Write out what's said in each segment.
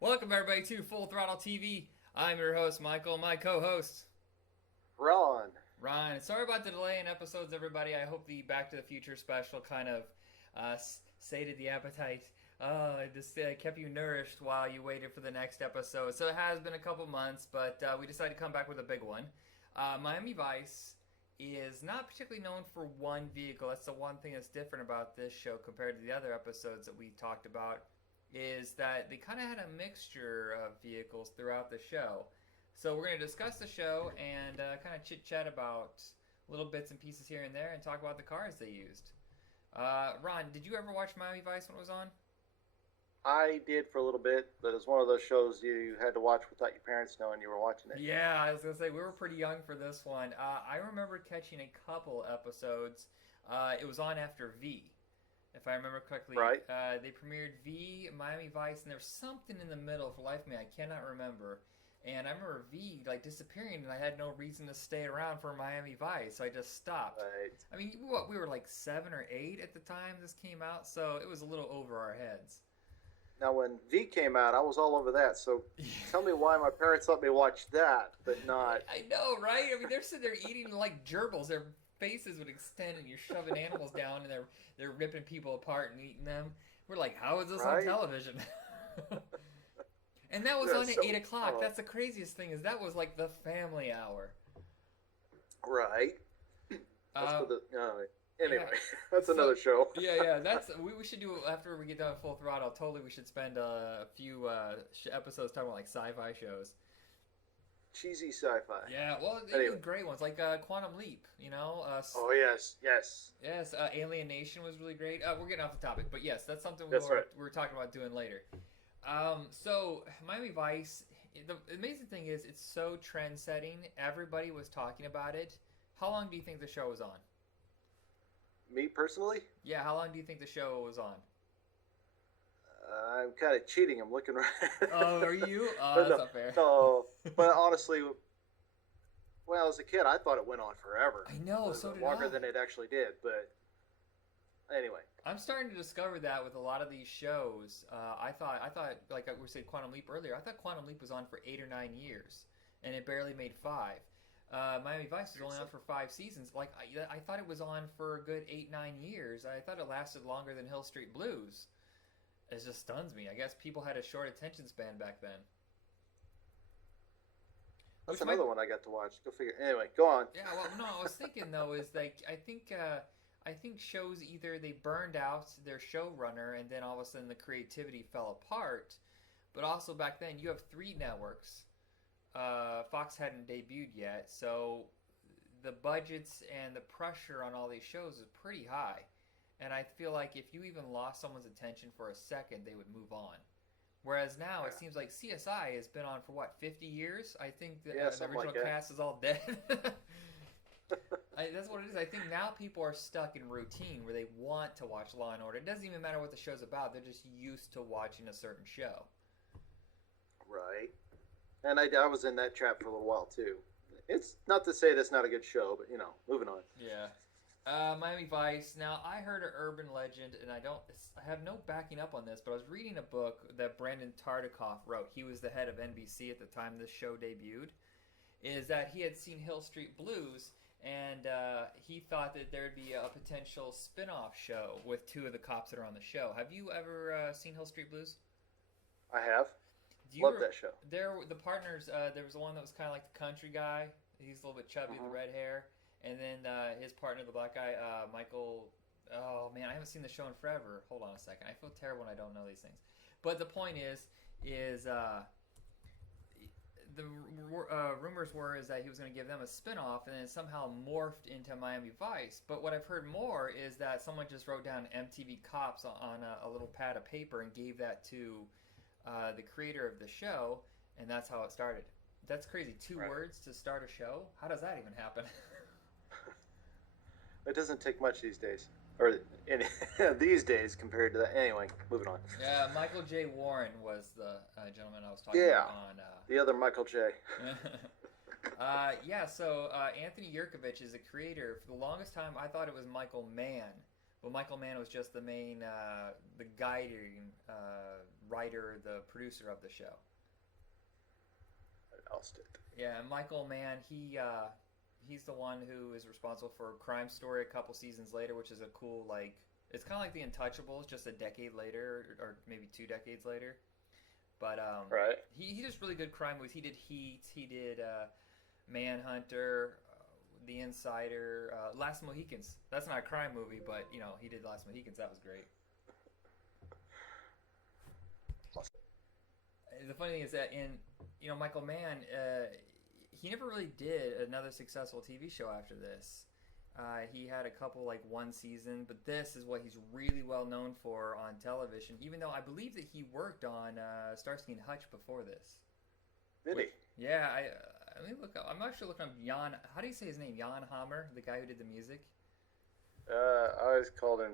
Welcome everybody to Full Throttle TV. I'm your host Michael, my co-host Ron. Ryan. Sorry about the delay in episodes, everybody. I hope the Back to the Future special kind of sated the appetite. It just kept you nourished while you waited for the next episode. So it has been a couple months, but we decided to come back with a big one. Miami Vice is not particularly known for one vehicle. That's the one thing that's different about this show compared to the other episodes that we talked about, is that they kind of had a mixture of vehicles throughout the show. So we're going to discuss the show and kind of chit-chat about little bits and pieces here and there and talk about the cars they used. Ron, did you ever watch Miami Vice when it was on? I did for a little bit, but it's one of those shows you had to watch without your parents knowing you were watching it. Yeah, I was going to say, we were pretty young for this one. I remember catching a couple episodes. It was on after V, if I remember correctly. Right. They premiered V, Miami Vice, and there was something in the middle. For life of me, I cannot remember. And I remember V disappearing, and I had no reason to stay around for Miami Vice, so I just stopped. Right. I mean, we were like 7 or 8 at the time this came out, so it was a little over our heads. Now, when V came out, I was all over that, so tell me why my parents let me watch that, but not... I know, right? I mean, they're sitting there eating like gerbils. Their faces would extend, and you're shoving animals down, and they're ripping people apart and eating them. We're like, how is this on television? And that was on at 8 o'clock. That's the craziest thing, is that was like the family hour. Right. Anyway, yeah. That's another show. Yeah. That's we should do, after we get done with Full Throttle. Totally, we should spend a few episodes talking about like sci-fi shows. Cheesy sci-fi. Yeah, well, anyway. Great ones like Quantum Leap. You know. Oh yes. Yes. Alienation was really great. We're getting off the topic, but yes, that's something we were talking about doing later. So Miami Vice. The amazing thing is, it's so trend-setting. Everybody was talking about it. How long do you think the show was on? Me personally? Yeah, how long do you think the show was on? I'm kind of cheating. I'm looking right. Oh, are you? Oh, that's not fair. No, but honestly, well, as a kid, I thought it went on forever. I know, so did longer than it actually did. But anyway, I'm starting to discover that with a lot of these shows. I thought, like we said, Quantum Leap earlier. I thought Quantum Leap was on for 8 or 9 years, and it barely made 5. Miami Vice was only on for 5 seasons. Like I thought it was on for a good 8-9 years. I thought it lasted longer than Hill Street Blues. It just stuns me. I guess people had a short attention span back then. That's another one I got to watch. Go figure. Anyway, go on. Yeah, well, no, I was thinking though is like I think shows either they burned out their showrunner and then all of a sudden the creativity fell apart, but also back then you have 3 networks. Fox hadn't debuted yet, so the budgets and the pressure on all these shows is pretty high. And I feel like if you even lost someone's attention for a second, they would move on. Whereas now it seems like CSI has been on for, 50 years? I think the original cast is all dead. That's what it is. I think now people are stuck in routine where they want to watch Law & Order. It doesn't even matter what the show's about. They're just used to watching a certain show. Right. And I was in that trap for a little while, too. It's not to say that's not a good show, but, moving on. Yeah. Miami Vice. Now, I heard an urban legend, and I have no backing up on this, but I was reading a book that Brandon Tartikoff wrote. He was the head of NBC at the time this show debuted. Is that he had seen Hill Street Blues, and he thought that there would be a potential spin-off show with 2 of the cops that are on the show. Have you ever seen Hill Street Blues? I have. Love that show. The partners, there was one that was kind of like the country guy. He's a little bit chubby with red hair. and then his partner, the black guy, Michael. Oh man, I haven't seen the show in forever. Hold on a second. I feel terrible when I don't know these things. But the point is the rumors were is that he was going to give them a spinoff, and then it somehow morphed into Miami Vice. But what I've heard more is that someone just wrote down MTV Cops on a little pad of paper and gave that to the creator of the show, and that's how it started. That's crazy. Two words to start a show? How does that even happen? It doesn't take much these days. Or in these days compared to that. Anyway, moving on. Yeah, Michael J. Warren was the gentleman I was talking about on... the other Michael J. So Anthony Yerkovich is a creator. For the longest time, I thought it was Michael Mann. But Michael Mann was just the main, the guiding writer, the producer of the show. I lost it. Yeah, Michael Mann, he's the one who is responsible for Crime Story a couple seasons later, which is a cool, like, it's kind of like The Untouchables, just a decade later, or maybe 2 decades later. But he does really good crime movies. He did Heat, he did Manhunter, The Insider, Last Mohicans. That's not a crime movie, but, you know, he did Last Mohicans. That was great. The funny thing is that Michael Mann, he never really did another successful TV show after this. He had a couple, like, one season, but this is what he's really well known for on television, even though I believe that he worked on Starsky and Hutch before this. Did he? Yeah, let me look up. I'm actually looking up Jan. How do you say his name? Jan Hammer, the guy who did the music? I always called him...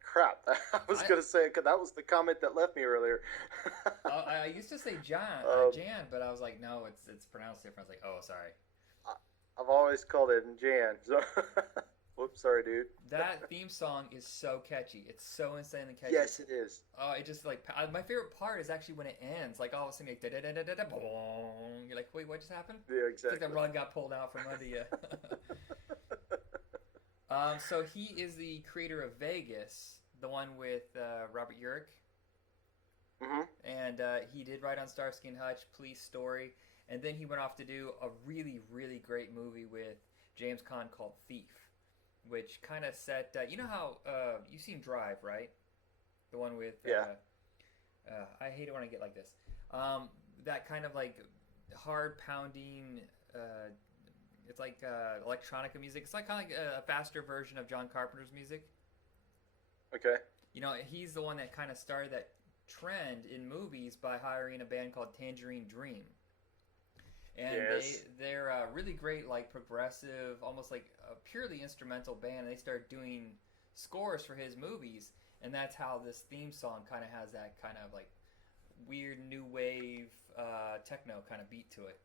crap. I was going to say, cause that was the comment that left me earlier. I used to say Jan, but I was like, no, it's pronounced different. I was like, oh, sorry. I've always called it Jan. So whoops, sorry, dude. That theme song is so catchy. It's so insanely catchy. Yes, it is. Oh, it just, like, my favorite part is actually when it ends. Like, all of a sudden, like, da-da-da-da-da, boom. You're like, wait, what just happened? Yeah, exactly. It's like the rug got pulled out from under you. So he is the creator of Vegas, the one with Robert Urich. Mm-hmm. And he did write on Starsky and Hutch, Police Story. And then he went off to do a really, really great movie with James Caan called Thief, which kind of set... you know how... you've seen Drive, right? The one with... I hate it when I get like this. That kind of, like, hard-pounding... it's like electronica music. It's like kind of like a faster version of John Carpenter's music. Okay. You know, he's the one that kind of started that trend in movies by hiring a band called Tangerine Dream. And they're a really great, like, progressive, almost like a purely instrumental band. And they started doing scores for his movies. And that's how this theme song kind of has that kind of, like, weird new wave techno kind of beat to it.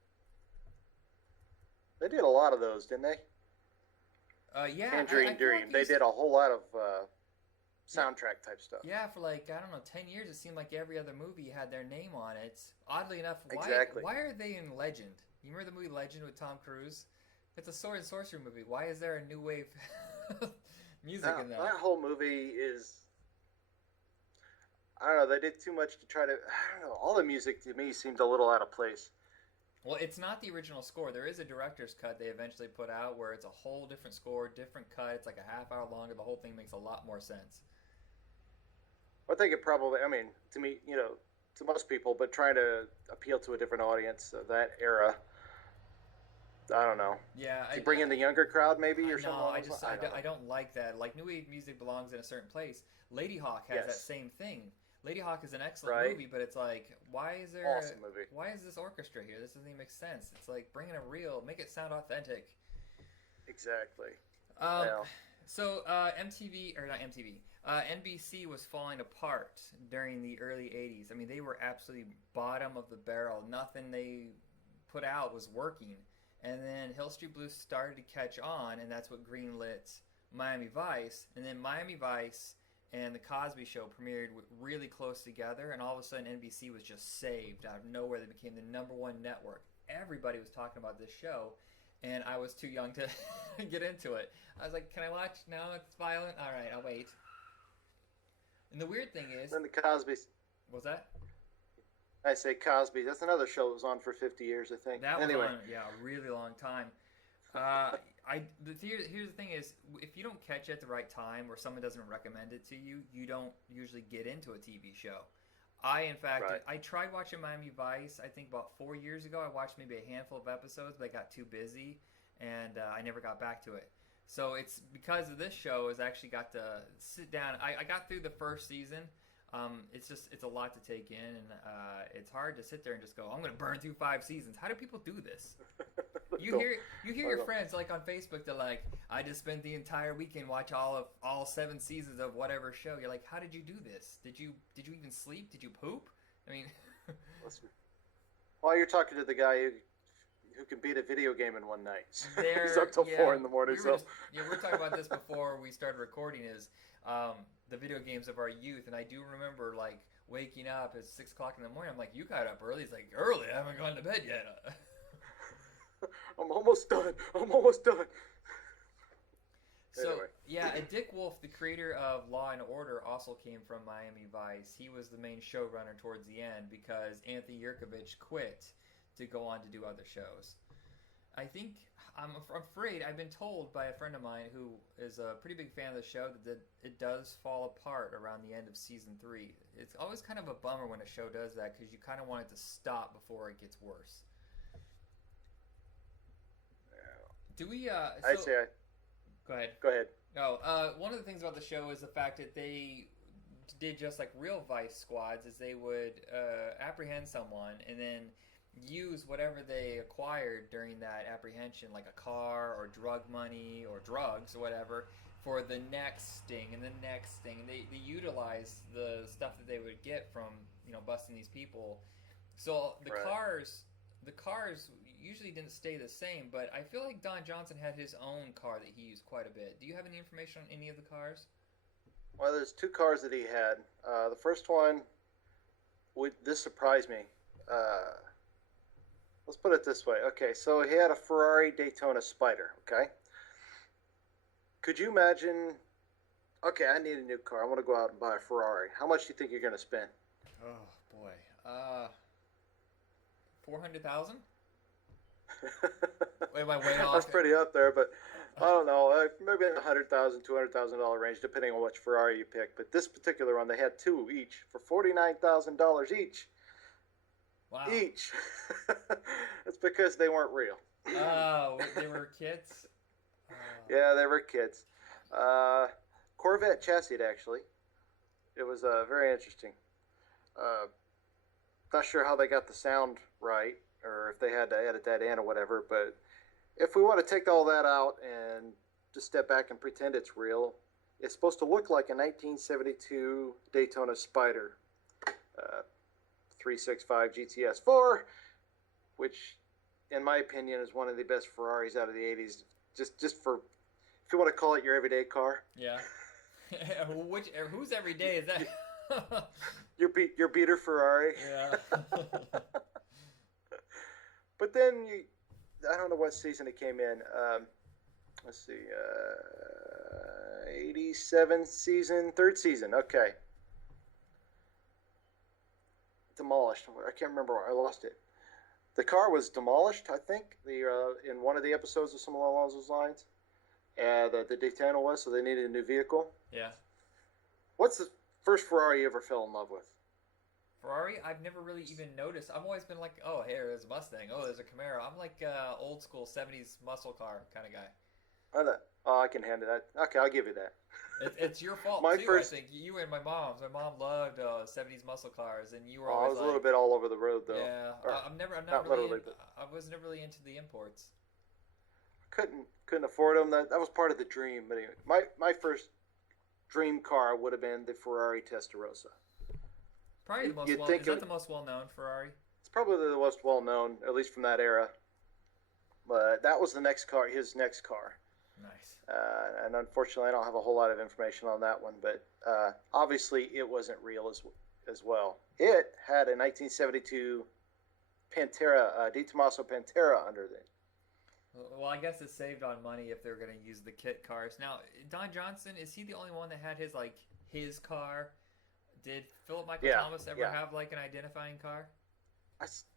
They did a lot of those, didn't they? Yeah. Tangerine Dream. They did a whole lot of soundtrack type stuff. Yeah, for like, I don't know, 10 years it seemed like every other movie had their name on it. Oddly enough, why are they in Legend? You remember the movie Legend with Tom Cruise? It's a sword and sorcery movie. Why is there a new wave music in that? That whole movie is... I don't know, they did too much to try to... I don't know, all the music to me seemed a little out of place. Well, it's not the original score. There is a director's cut they eventually put out where it's a whole different score, different cut. It's like a half hour longer. The whole thing makes a lot more sense. I think it probably, I mean, to me, you know, to most people, but trying to appeal to a different audience of that era, I don't know. Yeah. To bring in the younger crowd maybe or something? No, I don't like that. Like, new wave music belongs in a certain place. Lady Hawk has that same thing. Lady Hawk is an excellent movie, but it's like, why is there awesome movie. Why is this orchestra here? This doesn't even make sense. It's like, bring in a real, make it sound authentic. Exactly. So NBC was falling apart during the early 80s. I mean, they were absolutely bottom of the barrel. Nothing they put out was working. And then Hill Street Blues started to catch on, and that's what greenlit Miami Vice. And then Miami Vice and The Cosby Show premiered really close together, and all of a sudden NBC was just saved out of nowhere. They became the #1 network. Everybody was talking about this show, and I was too young to get into it. I was like, can I watch? No, it's violent? All right, I'll wait. And the weird thing is... Then the Cosby's... What's that? I say Cosby. That's another show that was on for 50 years, I think. That was on, a really long time. Here's the thing is, if you don't catch it at the right time or someone doesn't recommend it to you, you don't usually get into a TV show. In fact, Right. I tried watching Miami Vice. I think about 4 years ago. I watched maybe a handful of episodes, but I got too busy, and I never got back to it. So it's because of this show, is I actually got to sit down. I got through the first season. It's a lot to take in, and it's hard to sit there and just go, I'm going to burn through 5 seasons. How do people do this? You hear your friends like on Facebook, they're like, I just spent the entire weekend watch all 7 seasons of whatever show. You're like, how did you do this? Did you even sleep? Did you poop? I mean, well, you're talking to the guy who can beat a video game in one night. He's there, up till yeah, 4 in the morning. we were talking about this before we started recording. Is the video games of our youth, and I do remember like waking up at 6 o'clock in the morning. I'm like, you got up early? He's like, early? I haven't gone to bed yet. I'm almost done. So, Anyway. yeah, Dick Wolf, the creator of Law and Order, also came from Miami Vice. He was the main showrunner towards the end because Anthony Yerkovich quit to go on to do other shows. I'm afraid, I've been told by a friend of mine who is a pretty big fan of the show that it does fall apart around the end of season 3. It's always kind of a bummer when a show does that because you kind of want it to stop before it gets worse. Do we, Go ahead. Go ahead. No, one of the things about the show is the fact that they did just like real Vice squads, is they would apprehend someone and then use whatever they acquired during that apprehension, like a car or drug money or drugs or whatever, for the next sting and the next sting. And they utilize the stuff that they would get from busting these people. So the cars usually didn't stay the same, but I feel like Don Johnson had his own car that he used quite a bit. Do you have any information on any of the cars? Well, there's 2 cars that he had. The first one, this surprised me. Let's put it this way. Okay, so he had a Ferrari Daytona Spider, okay? Could you imagine, okay, I need a new car. I want to go out and buy a Ferrari. How much do you think you're going to spend? Oh, boy. 400,000? Am I way off? That's pretty up there, but I don't know. Maybe in the $100,000, $200,000 range, depending on which Ferrari you pick. But this particular one, they had 2 each for $49,000 each. Wow. Each. That's because they weren't real. Oh, they were kits? Yeah, they were kids. Corvette chassis, actually. It was very interesting. Not sure how they got the sound right, or if they had to edit that in or whatever, but if we want to take all that out and just step back and pretend it's real, it's supposed to look like a 1972 Daytona Spider 365 GTS4, which, in my opinion, is one of the best Ferraris out of the 80s, just for, if you want to call it your everyday car. Yeah. Whose everyday is that? Your beater Ferrari. Yeah. But then I don't know what season it came in. Let's see, 87 season, 3rd season. Okay. Demolished. I can't remember where I lost it. The car was demolished, I think, in one of the episodes of some along those lines. The Daytona was, so they needed a new vehicle. Yeah. What's the first Ferrari you ever fell in love with? Ferrari, I've never really even noticed. I've always been like, oh, hey, there's a Mustang. Oh, there's a Camaro. I'm like old school 70s muscle car kind of guy. Oh, I can handle that. Okay, I'll give you that. It's your fault, too, I think. You and my mom's. My mom loved 70s muscle cars, and you were always I was a little bit all over the road, though. Yeah, I'm not really really I was never really into the imports. Couldn't afford them. That was part of the dream. But anyway, my first dream car would have been the Ferrari Testarossa. Probably the most well. Is that the most well-known Ferrari? It's probably the most well-known, at least from that era. But that was the next car, his next car. Nice. And unfortunately, I don't have a whole lot of information on that one. But obviously, it wasn't real as well. It had a 1972 Pantera, Di Tommaso Pantera under it. Well, I guess it saved on money if they're going to use the kit cars. Now, Don Johnson, is he the only one that had his car? Did Philip Michael Thomas ever have like an identifying car?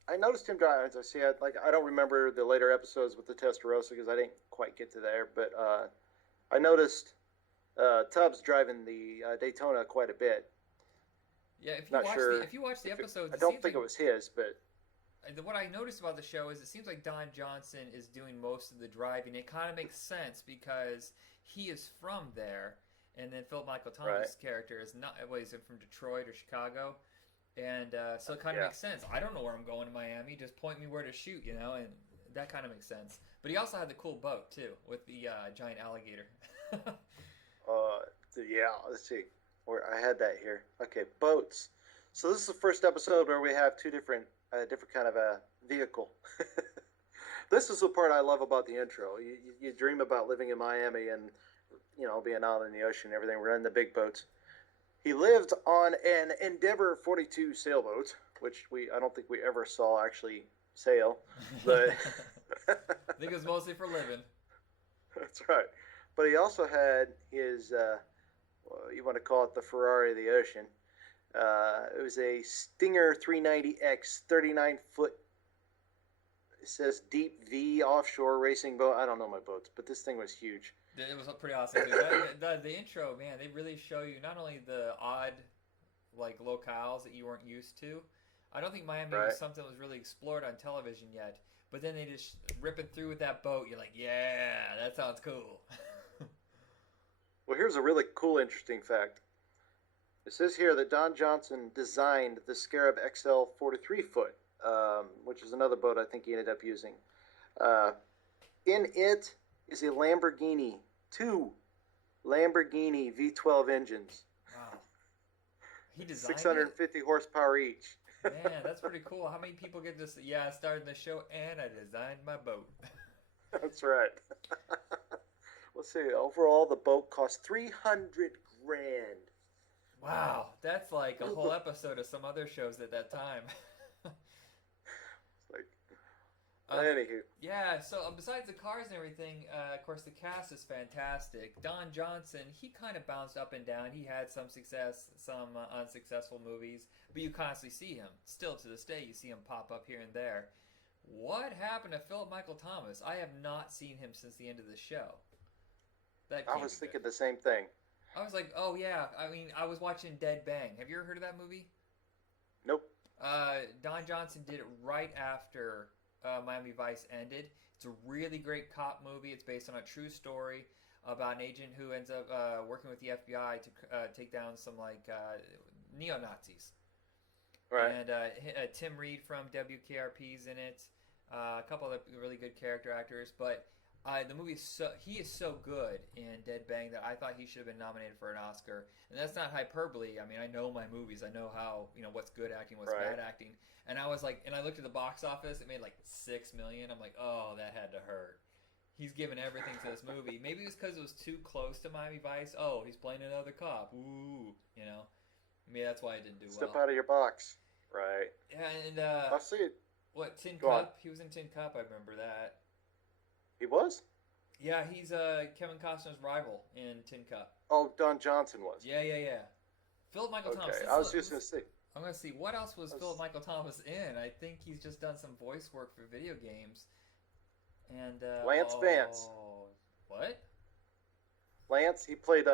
I noticed him driving. I see. I don't remember the later episodes with the Testarossa because I didn't quite get to there. But I noticed Tubbs driving the Daytona quite a bit. Yeah, Not sure if you watch the episodes, I don't think it was his, but what I noticed about the show is it seems like Don Johnson is doing most of the driving. It kind of makes sense because he is from there, and then Philip Michael Thomas' character is not. Well, he's from Detroit or Chicago, and so it kind of makes sense. I don't know where I'm going in Miami. Just point me where to shoot, and that kind of makes sense. But he also had the cool boat too with the giant alligator. Yeah. Let's see. Where I had that here. Okay, boats. So this is the first episode where we have two different kind of a vehicle. This is the part I love about the intro. You dream about living in Miami and being out in the ocean and everything. We're in the big boats. He lived on an Endeavor 42 sailboat, which I don't think we ever saw actually sail, but I think it was mostly for living. That's right. But he also had his you want to call it the Ferrari of the ocean. It was a Stinger 390X, 39-foot. It says Deep V offshore racing boat. I don't know my boats, but this thing was huge. It was pretty awesome. The intro, man, they really show you not only the odd, locales that you weren't used to. I don't think Miami was something that was really explored on television yet. But then they just ripping through with that boat. You're like, yeah, that sounds cool. Well, here's a really cool, interesting fact. It says here that Don Johnson designed the Scarab XL 43-foot, which is another boat I think he ended up using. In it is a Lamborghini, 2 Lamborghini V12 engines. Wow. He designed 650 horsepower each. Man, that's pretty cool. How many people get this? Yeah, I started the show and I designed my boat. That's right. Let's see. Overall, the boat cost $300,000. Wow, that's like a whole episode of some other shows at that time. Anywho. Yeah, so besides the cars and everything, of course, the cast is fantastic. Don Johnson, he kind of bounced up and down. He had some success, some unsuccessful movies, but you constantly see him. Still to this day, you see him pop up here and there. What happened to Philip Michael Thomas? I have not seen him since the end of the show. I was thinking the same thing. I was like, oh yeah. I mean, I was watching Dead Bang. Have you ever heard of that movie? Nope. Don Johnson did it right after Miami Vice ended. It's a really great cop movie. It's based on a true story about an agent who ends up working with the FBI to take down some neo-Nazis. Right. And Tim Reed from WKRP's in it. A couple of really good character actors, but the movie he is so good in Dead Bang that I thought he should have been nominated for an Oscar. And that's not hyperbole. I mean, I know my movies. I know how what's good acting, what's bad acting. And I was like, and I looked at the box office. It made like $6 million. I'm like, oh, that had to hurt. He's given everything to this movie. Maybe it was because it was too close to Miami Vice. Oh, he's playing another cop. Ooh, Maybe that's why it didn't do well. Step out of your box. Right. Yeah, and I see it. What, Tin Cup? He was in Tin Cup. I remember that. He was? Yeah, he's Kevin Costner's rival in Tin Cup. Oh, Don Johnson was. Yeah. Philip Michael Thomas. I was just going to see. I'm going to see. What else was Philip Michael Thomas in? I think he's just done some voice work for video games. And Lance Vance. What? Lance, he played,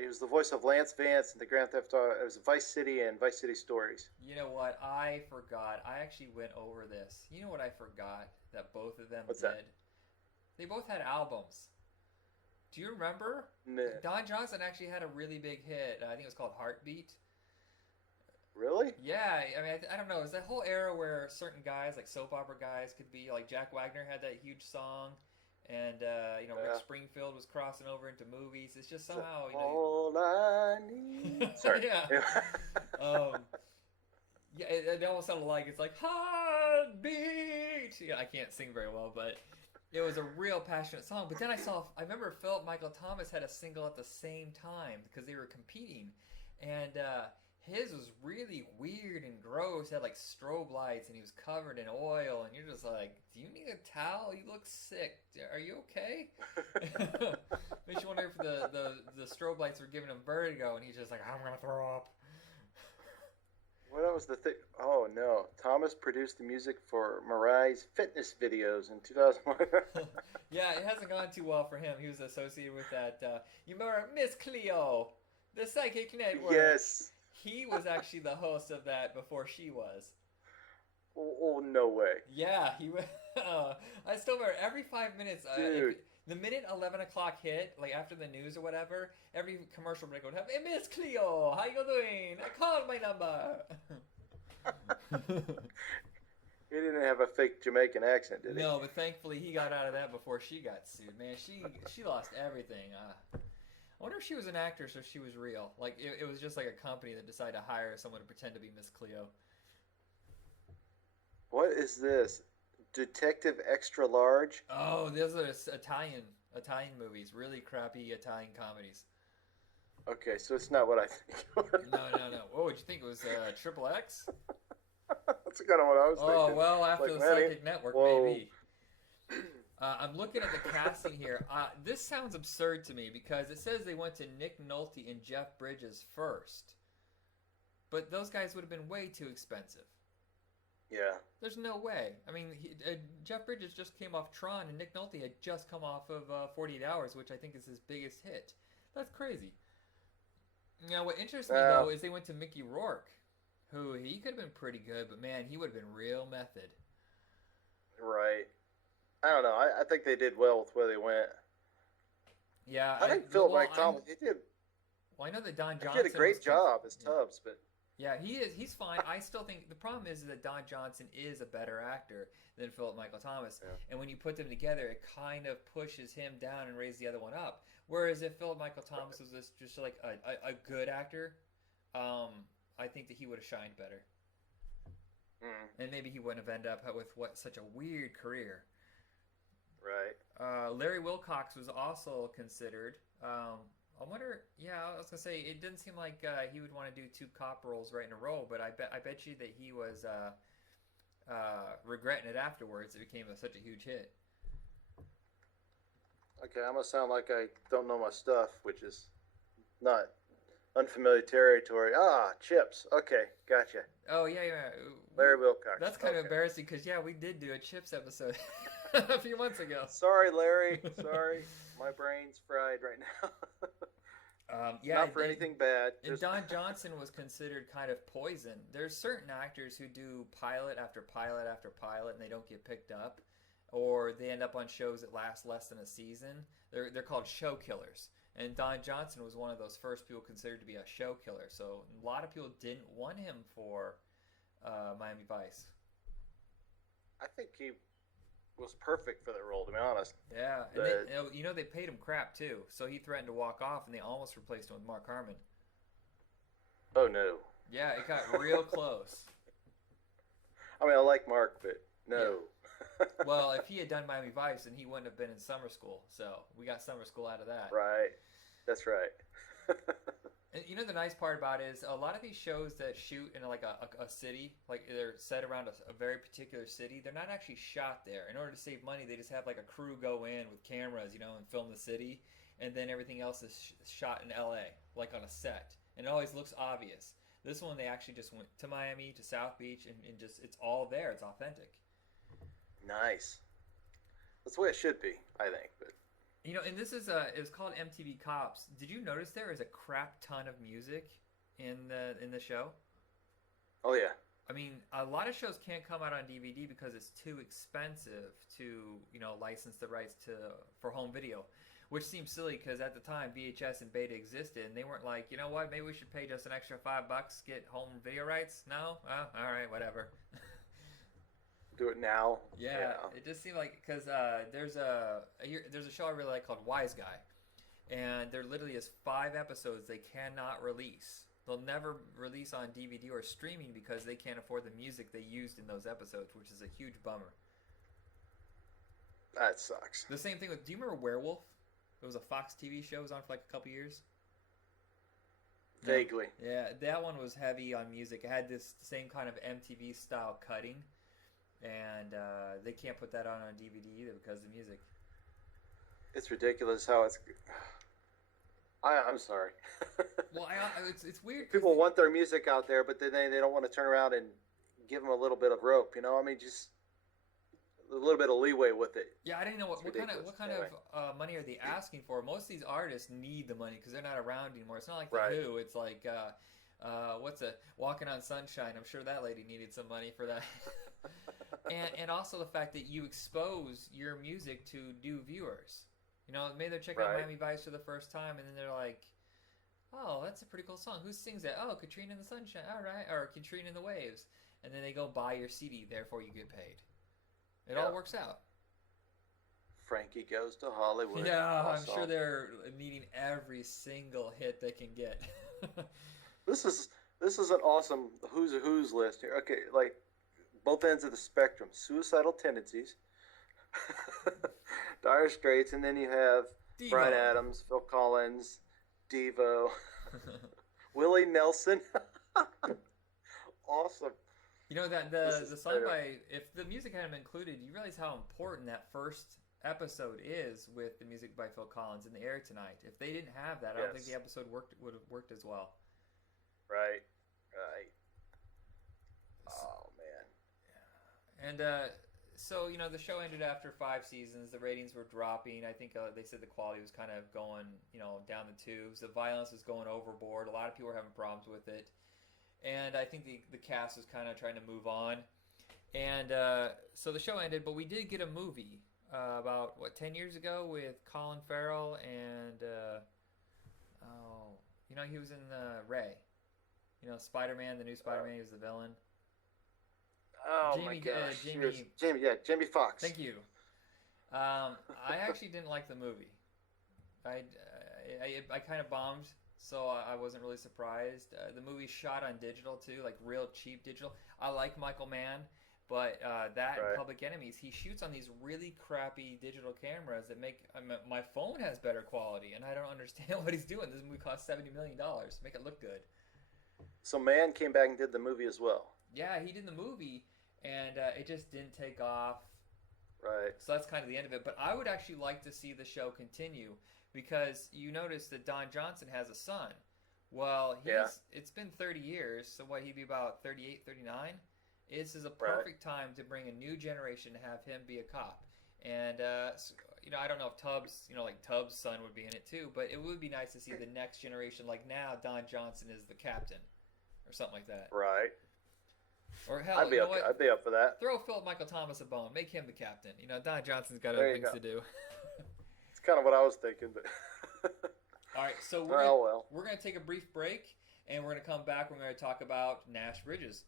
he was the voice of Lance Vance in the Grand Theft Auto. It was Vice City and Vice City Stories. You know what? I forgot. I actually went over this. You know what I forgot that both of them did? That? They both had albums. Do you remember? Nah. Don Johnson actually had a really big hit. I think it was called Heartbeat. Really? Yeah. I mean, I don't know. It was that whole era where certain guys, like soap opera guys, could be like Jack Wagner had that huge song. And, Rick Springfield was crossing over into movies. It's just somehow, all I need. Sorry. Yeah. It almost sounded like it's like, Heartbeat. Yeah, I can't sing very well, but it was a real passionate song. But then I remember Philip Michael Thomas had a single at the same time because they were competing. And, his was really weird and gross. It had like strobe lights and he was covered in oil. And you're just like, do you need a towel? You look sick. Are you okay? Makes you wonder if the strobe lights were giving him vertigo and he's just like, I'm going to throw up. What was the thing? Oh no, Thomas produced the music for Mariah's fitness videos in 2001. Yeah, it hasn't gone too well for him. He was associated with that. You remember Miss Cleo, the Psychic Network? Yes. He was actually the host of that before she was. Oh, no way, Yeah, he was. I still remember every 5 minutes. dude. The minute 11 o'clock hit, like after the news or whatever, every commercial break would have, "Hey, Miss Cleo, how you doing? I called my number." He didn't have a fake Jamaican accent, did he? No, but thankfully he got out of that before she got sued. Man, she lost everything. I wonder if she was an actress or if she was real. Like it was just like a company that decided to hire someone to pretend to be Miss Cleo. What is this? Detective Extra Large? Oh, those are Italian movies, really crappy Italian comedies. Okay, so it's not what I think. No, no, no. What would you think? It was Triple X? That's kind of what I was Oh, thinking. well, after Like, the man, Psychic Network, whoa. maybe. I'm looking at the casting here. This sounds absurd to me because it says they went to Nick Nolte and Jeff Bridges first. But those guys would have been way too expensive. Yeah. There's no way. I mean, Jeff Bridges just came off Tron, and Nick Nolte had just come off of 48 Hours, which I think is his biggest hit. That's crazy. Now, what interests me, though, is they went to Mickey Rourke, who he could have been pretty good, but man, he would have been real method. Right. I don't know. I think they did well with where they went. Yeah, I think Philip Mike Thomas, Well, I know that Don he Johnson did a great job as yeah. Tubbs, but Yeah, he is. He's fine. I still think the problem is that Don Johnson is a better actor than Philip Michael Thomas, yeah. and when you put them together, it kind of pushes him down and raises the other one up. Whereas if Philip Michael Thomas was just like a good actor, I think that he would have shined better, and maybe he wouldn't have ended up with such a weird career. Right. Larry Wilcox was also considered. I wonder. Yeah, I was gonna say it didn't seem like he would want to do two cop roles right in a row, but I bet you that he was regretting it afterwards. It became such a huge hit. Okay, I'm gonna sound like I don't know my stuff, which is not unfamiliar territory. Ah, chips. Okay, gotcha. Oh yeah, yeah. Larry Wilcox. That's kind of Okay. embarrassing because yeah, we did do a Chips episode a few months ago. Sorry, Larry. Sorry, my brain's fried right now. Yeah, Not for anything bad. And Don Johnson was considered kind of poison. There's certain actors who do pilot after pilot after pilot and they don't get picked up, or they end up on shows that last less than a season. They're called show killers. And Don Johnson was one of those first people considered to be a show killer. So a lot of people didn't want him for Miami Vice. I think he was perfect for that role, to be honest. Yeah, and they paid him crap too. So he threatened to walk off, and they almost replaced him with Mark Harmon. Oh no. Yeah, it got real close. I mean, I like Mark, but no. Yeah. Well, if he had done Miami Vice, then he wouldn't have been in summer school. So we got summer school out of that. Right. That's right. And you know the nice part about it is a lot of these shows that shoot in like a city, like they're set around a very particular city, they're not actually shot there. In order to save money, they just have like a crew go in with cameras, and film the city, and then everything else is shot in LA, like on a set. And it always looks obvious. This one, they actually just went to Miami, to South Beach, and just, it's all there. It's authentic. Nice. That's the way it should be, I think. But And this is it was called MTV Cops. Did you notice there is a crap ton of music in the show? oh yeah. I mean, a lot of shows can't come out on DVD because it's too expensive to, license the rights for home video, which seems silly because at the time VHS and Beta existed, and they weren't like, you know what, maybe we should pay just an extra $5 get home video rights. No, all right, whatever. Do it now. Yeah, it just seemed like because there's a show I really like called Wise Guy, and there literally is 5 episodes they cannot release. They'll never release on DVD or streaming because they can't afford the music they used in those episodes, which is a huge bummer. That sucks. The same thing with, do you remember Werewolf? It was a Fox TV show. It was on for like a couple years. No? Vaguely. Yeah, that one was heavy on music. It had this same kind of MTV style cutting. And they can't put that on DVD either because of the music. It's ridiculous how it's. I'm sorry. Well, it's weird because People want their music out there, but then they don't want to turn around and give them a little bit of rope. You know, I mean, just a little bit of leeway with it. yeah, I didn't know It's ridiculous. what kind Anyway, of money are they asking for? Most of these artists need the money because they're not around anymore. It's not like the right. Who. It's like what's a Walking on Sunshine? I'm sure that lady needed some money for that. And also the fact that you expose your music to new viewers. You know, maybe they're checking out Right. Miami Vice for the first time, and then they're like, "Oh, that's a pretty cool song. Who sings that? Oh, Katrina in the Sunshine. All right, or Katrina in the Waves." And then they go buy your CD. Therefore, you get paid. It Yeah. all works out. Frankie Goes to Hollywood. Yeah, I'm Also, sure they're needing every single hit they can get. this is an awesome who's list here. Okay, like both ends of the spectrum: suicidal tendencies, Dire Straits, and then you have Bryan Devo. Adams, Phil Collins, Devo, Willie Nelson. Awesome. You know that This the is song better. by if the music hadn't been included, you realize how important that first episode is with the music by Phil Collins in the air tonight. If they didn't have that, I don't think Yes. the episode would have worked as well. Right. Right. Oh man. And so you know the show ended after 5 seasons. The ratings were dropping. I think they said the quality was kind of going down the tubes. The violence was going overboard. A lot of people were having problems with it. And I think the cast was kind of trying to move on. And so the show ended, but we did get a movie about 10 years ago with Colin Farrell and he was in Ray. Spider-Man, the new Spider-Man, he was the villain. Oh my Jamie, gosh. Jamie. Jamie. Yeah, Jamie Foxx. Thank you. I actually didn't like the movie. I kind of bombed, so I wasn't really surprised. The movie's shot on digital too, like real cheap digital. I like Michael Mann, but that and Right. Public Enemies, he shoots on these really crappy digital cameras that make my phone has better quality, and I don't understand what he's doing. This movie cost $70 million. Make it look good. So Mann came back and did the movie as well. Yeah, he did the movie, and it just didn't take off. Right. So that's kind of the end of it. But I would actually like to see the show continue because you notice that Don Johnson has a son. Well, Yeah. it's been 30 years, so what, he'd be about 38, 39? This is a Right. perfect time to bring a new generation to have him be a cop. And, I don't know if Tubbs, like Tubbs' son would be in it too, but it would be nice to see the next generation. Like now, Don Johnson is the captain or something like that. Right. Or hell, I'd be you know up. what? I'd be up for that. Throw Philip Michael Thomas a bone. Make him the captain. Don Johnson's got There other you things go. to do. It's kind of what I was thinking, but. All right, so we're gonna take a brief break, and we're gonna come back. We're gonna talk about Nash Bridges.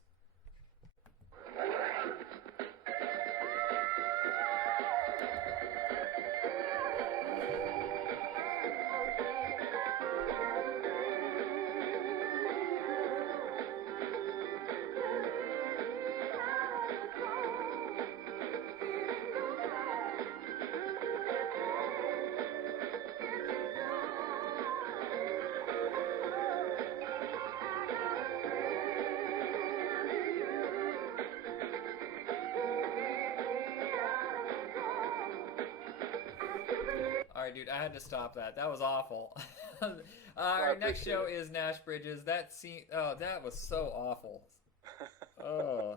All right, dude, I had to stop that. That was awful. Our next appreciate show it. is Nash Bridges. That scene, that was so awful. Oh,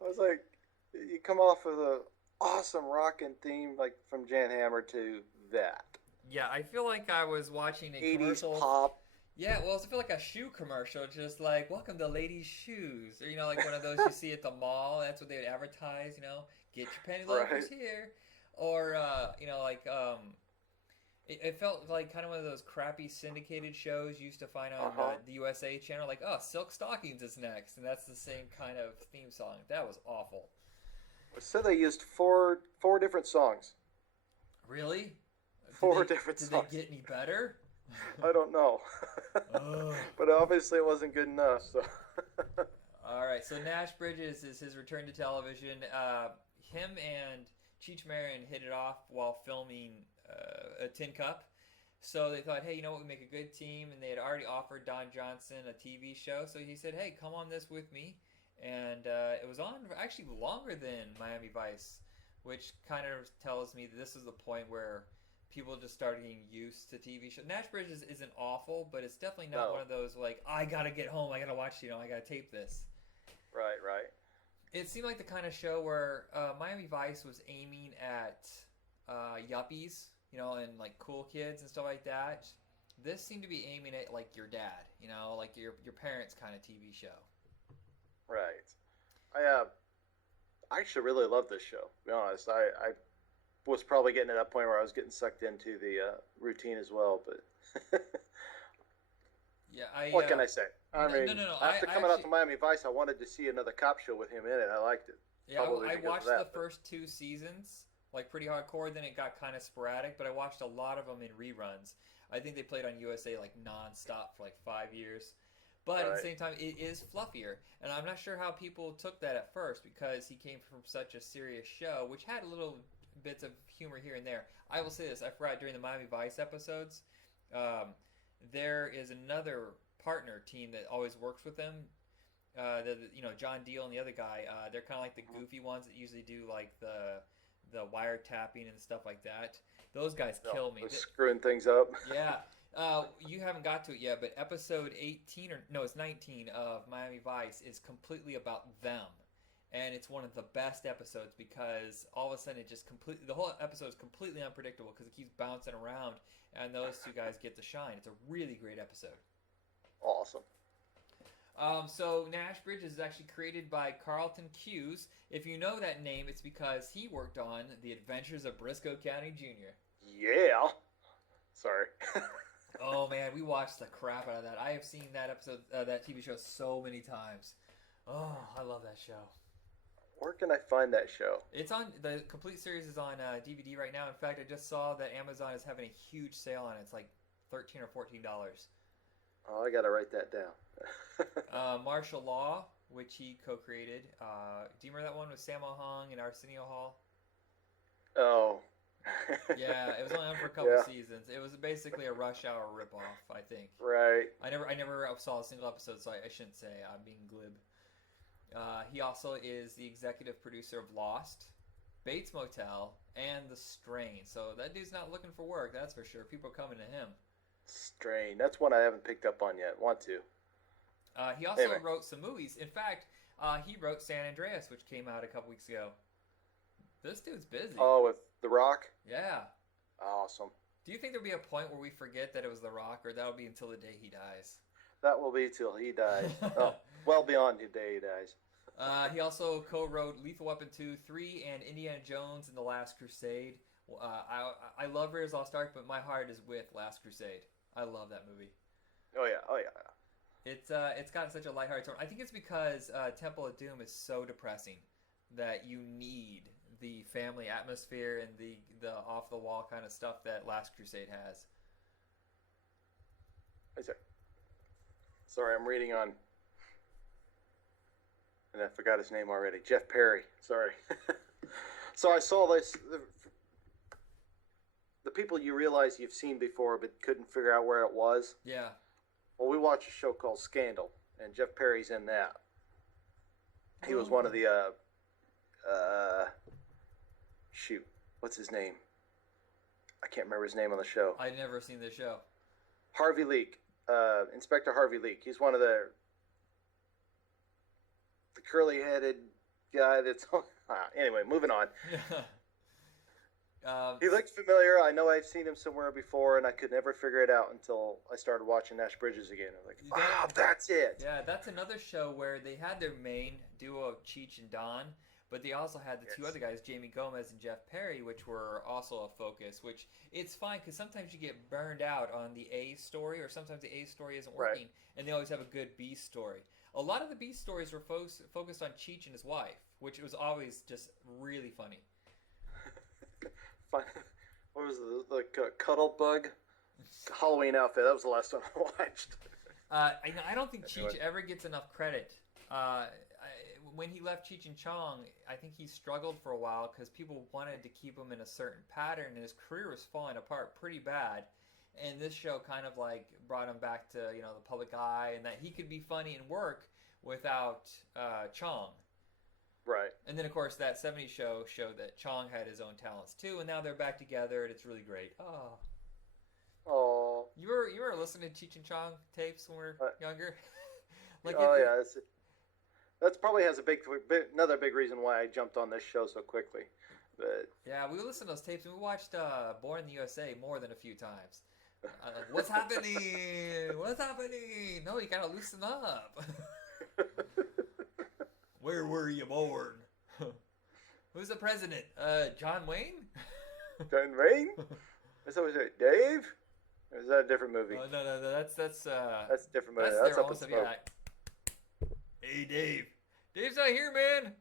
I was like, you come off of the awesome rockin' theme like from Jan Hammer to that yeah, I feel like I was watching a 80s commercial. pop. Yeah, well, I feel like a shoe commercial, just like "Welcome to Ladies' Shoes," or like one of those you see at the mall. That's what they would advertise. Get your penny loafers Right. here, or it felt like kind of one of those crappy syndicated shows you used to find on the USA channel. Like, oh, Silk Stockings is next, and that's the same kind of theme song. That was awful. It said they used four different songs. Really? Four different Did songs. they get any better? I don't know, Ugh. but obviously it wasn't good enough. So. All right, so Nash Bridges is his return to television. Him and Cheech Marin hit it off while filming a Tin Cup. So they thought, hey, you know what, we make a good team. And they had already offered Don Johnson a TV show. So he said, hey, come on this with me. And it was on actually longer than Miami Vice, which kind of tells me that this is the point where people just started getting used to TV shows. Nash Bridges isn't awful, but it's definitely not No. one of those like I gotta get home, I gotta watch, I gotta tape this. Right. It seemed like the kind of show where Miami Vice was aiming at yuppies, and like cool kids and stuff like that. This seemed to be aiming at like your dad, like your parents' kind of TV show. Right. I actually really love this show. To be honest, I was probably getting to that point where I was getting sucked into the routine as well. But Yeah, what can I say? I mean, no. after coming out to Miami Vice, I wanted to see another cop show with him in it. I liked it. Yeah, I watched the but first 2 seasons, like pretty hardcore. Then it got kind of sporadic, but I watched a lot of them in reruns. I think they played on USA like nonstop for like 5 years. But at the same time, it is fluffier. And I'm not sure how people took that at first because he came from such a serious show, which had little bits of humor here and there. I will say this. I forgot during the Miami Vice episodes, there is another partner team that always works with them. John Deal and the other guy, they're kind of like the goofy ones that usually do like the wiretapping and stuff like that. Those guys kill me. Screwing things up. Yeah. You haven't got to it yet, but episode 18, it's 19 of Miami Vice is completely about them. And it's one of the best episodes because all of a sudden the whole episode is completely unpredictable because it keeps bouncing around and those two guys get to shine. It's a really great episode. Awesome. So Nash Bridges is actually created by Carlton Cuse. If you know that name, it's because he worked on The Adventures of Briscoe County Jr. Yeah. Sorry. Oh man, we watched the crap out of that. I have seen that episode, that TV show so many times. Oh, I love that show. Where can I find that show? It's on, the complete series is on DVD right now. In fact, I just saw that Amazon is having a huge sale on it. It's like $13 or $14. Oh, I gotta write that down. Martial Law, which he co-created. Do you remember that one with Sammo Hung and Arsenio Hall? Oh. Yeah, it was only on for a couple seasons. It was basically a Rush Hour ripoff, I think. Right. I never saw a single episode, so I shouldn't say I'm being glib. He also is the executive producer of Lost, Bates Motel, and The Strain. So that dude's not looking for work, that's for sure. People are coming to him. Strain. That's one I haven't picked up on yet. Want to. He also wrote some movies. In fact, he wrote San Andreas, which came out a couple weeks ago. This dude's busy. Oh, with The Rock? Yeah. Awesome. Do you think there'll be a point where we forget that it was The Rock, or that'll be until the day he dies? That will be till he dies. Oh, well beyond the day he dies. He also co-wrote Lethal Weapon 2, 3, and Indiana Jones and The Last Crusade. I love Raiders Lost Ark, but my heart is with Last Crusade. I love that movie. Oh yeah. It's got such a lighthearted tone. I think it's because Temple of Doom is so depressing that you need the family atmosphere and the off the wall kind of stuff that Last Crusade has. Sorry, I'm reading on, and I forgot his name already. Jeff Perry. Sorry. So I saw this. The people you realize you've seen before but couldn't figure out where it was. Yeah. Well, we watched a show called Scandal, and Jeff Perry's in that. He was one of the, shoot, what's his name? I can't remember his name on the show. I'd never seen this show. Harvey Leak. Inspector Harvey Leak. He's one of the curly-headed guy that's... Anyway, moving on. He looked familiar. I know I've seen him somewhere before, and I could never figure it out until I started watching Nash Bridges again. I'm like, that's it. Yeah, that's another show where they had their main duo of Cheech and Don, but they also had the two other guys, Jamie Gomez and Jeff Perry, which were also a focus, which it's fine because sometimes you get burned out on the A story, or sometimes the A story isn't working, and they always have a good B story. A lot of the B stories were focused on Cheech and his wife, which was always just really funny. What was the Cuddle Bug Halloween outfit? That was the last one I watched. I don't think Cheech ever gets enough credit. When he left Cheech and Chong, I think he struggled for a while because people wanted to keep him in a certain pattern, and his career was falling apart pretty bad. And this show kind of like brought him back to the public eye, and that he could be funny and work without Chong. Right. And then, of course, that '70s show showed that Chong had his own talents too, and now they're back together, and it's really great. Oh, Oh. you were listening to Cheech and Chong tapes when we were younger, Yeah. That's probably has another big reason why I jumped on this show so quickly. But yeah, we listened to those tapes, and we watched Born in the USA more than a few times. What's happening? What's happening? No, you gotta loosen up. Where were you born? Who's the president? John Wayne? John Wayne? Is that what it? Dave? Or is that a different movie? No. That's That's a different movie. That's That's their Up in awesome. Smoke. Yeah. Hey, Dave. Dave's not here, man.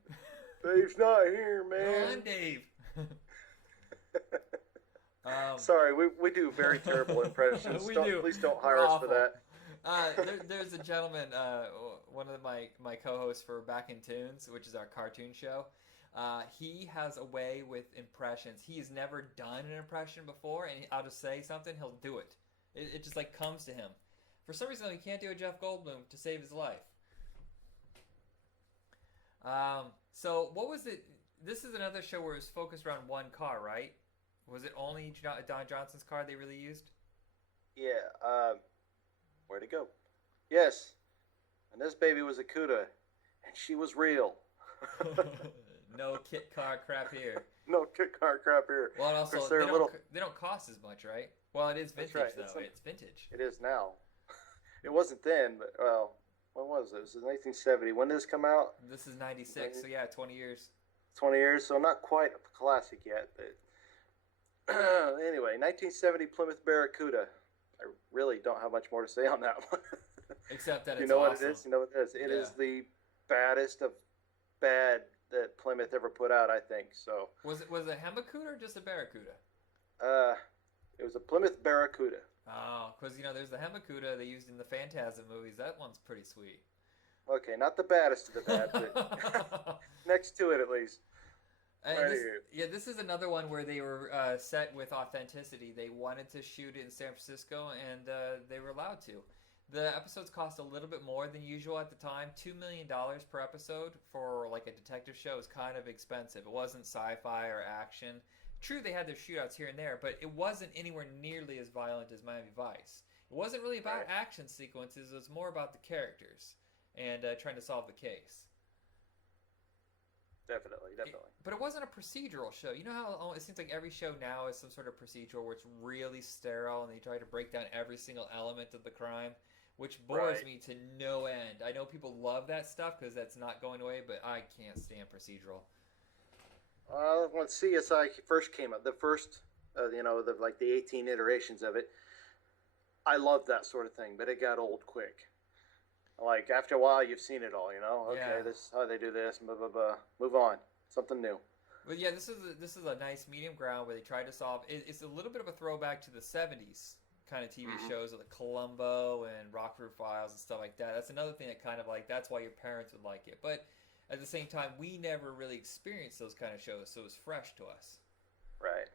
Dave's not here, No, man. I'm Dave. Sorry, we do very terrible impressions. We do. Please don't We're hire us awful. for that. There's a gentleman, one of my co-hosts for Back in Tunes, which is our cartoon show. He has a way with impressions. He has never done an impression before, and I'll just say something, he'll do it. It just like comes to him. For some reason, though, he can't do a Jeff Goldblum to save his life. So what was it? This is another show where it was focused around one car, right? Was it only Don Johnson's car they really used? Yeah. Where'd it go? Yes. And this baby was a CUDA, and she was real. No kit car crap here. No kit car crap here. Well, and also they don't cost as much, right? Well, it is vintage though. It's vintage. It is now. It wasn't then, but well, when was it? It was 1970. When did this come out? This is 96, so yeah, 20 years. 20 years, so not quite a classic yet, but anyway, 1970 Plymouth Barracuda. I really don't have much more to say on that one. Except that it's you know awesome. what it is? You know what it is? It is the baddest of bad that Plymouth ever put out, I think. So was it a Hemacuda or just a Barracuda? It was a Plymouth Barracuda. Oh, because there's the Hemacuda they used in the Phantasm movies. That one's pretty sweet. Okay, not the baddest of the bad, but next to it at least. This is another one where they were set with authenticity. They wanted to shoot it in San Francisco, and they were allowed to. The episodes cost a little bit more than usual at the time. $2 million per episode for like a detective show is kind of expensive. It wasn't sci-fi or action. True, they had their shootouts here and there, but it wasn't anywhere nearly as violent as Miami Vice. It wasn't really about action sequences. It was more about the characters and trying to solve the case. Definitely. But it wasn't a procedural show. You know how it seems like every show now is some sort of procedural where it's really sterile and they try to break down every single element of the crime, which bores me to no end. I know people love that stuff because that's not going away, but I can't stand procedural. When CSI first came up, the first, the 18 iterations of it, I loved that sort of thing, but it got old quick. Like, after a while, you've seen it all, Okay, this is how they do this, blah, blah, blah. Move on. Something new. Well, yeah, this is a nice medium ground where they try to solve... It's a little bit of a throwback to the 70s kind of TV shows like Columbo and Rockford Files and stuff like that. That's another thing that kind of like... That's why your parents would like it. But at the same time, we never really experienced those kind of shows, so it was fresh to us. Right.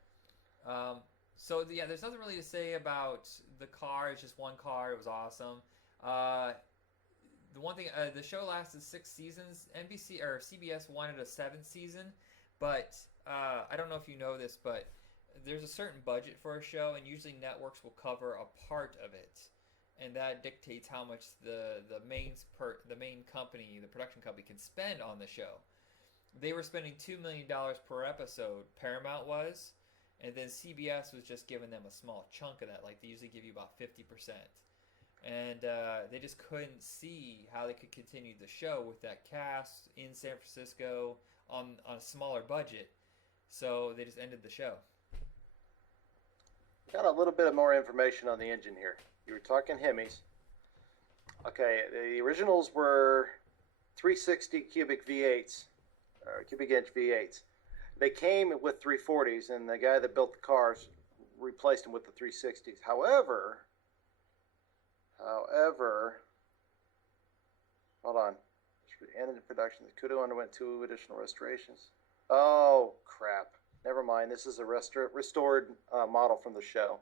So, yeah, there's nothing really to say about the car. It's just one car. It was awesome. The one thing, the show lasted 6 seasons. NBC or CBS wanted a 7th season, but I don't know if you know this, but there's a certain budget for a show, and usually networks will cover a part of it, and that dictates how much the main company, the production company, can spend on the show. They were spending $2 million per episode. Paramount was, and then CBS was just giving them a small chunk of that. Like they usually give you about 50%. And they just couldn't see how they could continue the show with that cast in San Francisco on a smaller budget. So they just ended the show. Got a little bit of more information on the engine here. You were talking Hemis. Okay, the originals were 360 cubic V8s, or cubic inch V8s. They came with 340s, and the guy that built the cars replaced them with the 360s. However, hold on. Ended production. The CUDA underwent 2 additional restorations. Oh, crap. Never mind. This is a restored model from the show,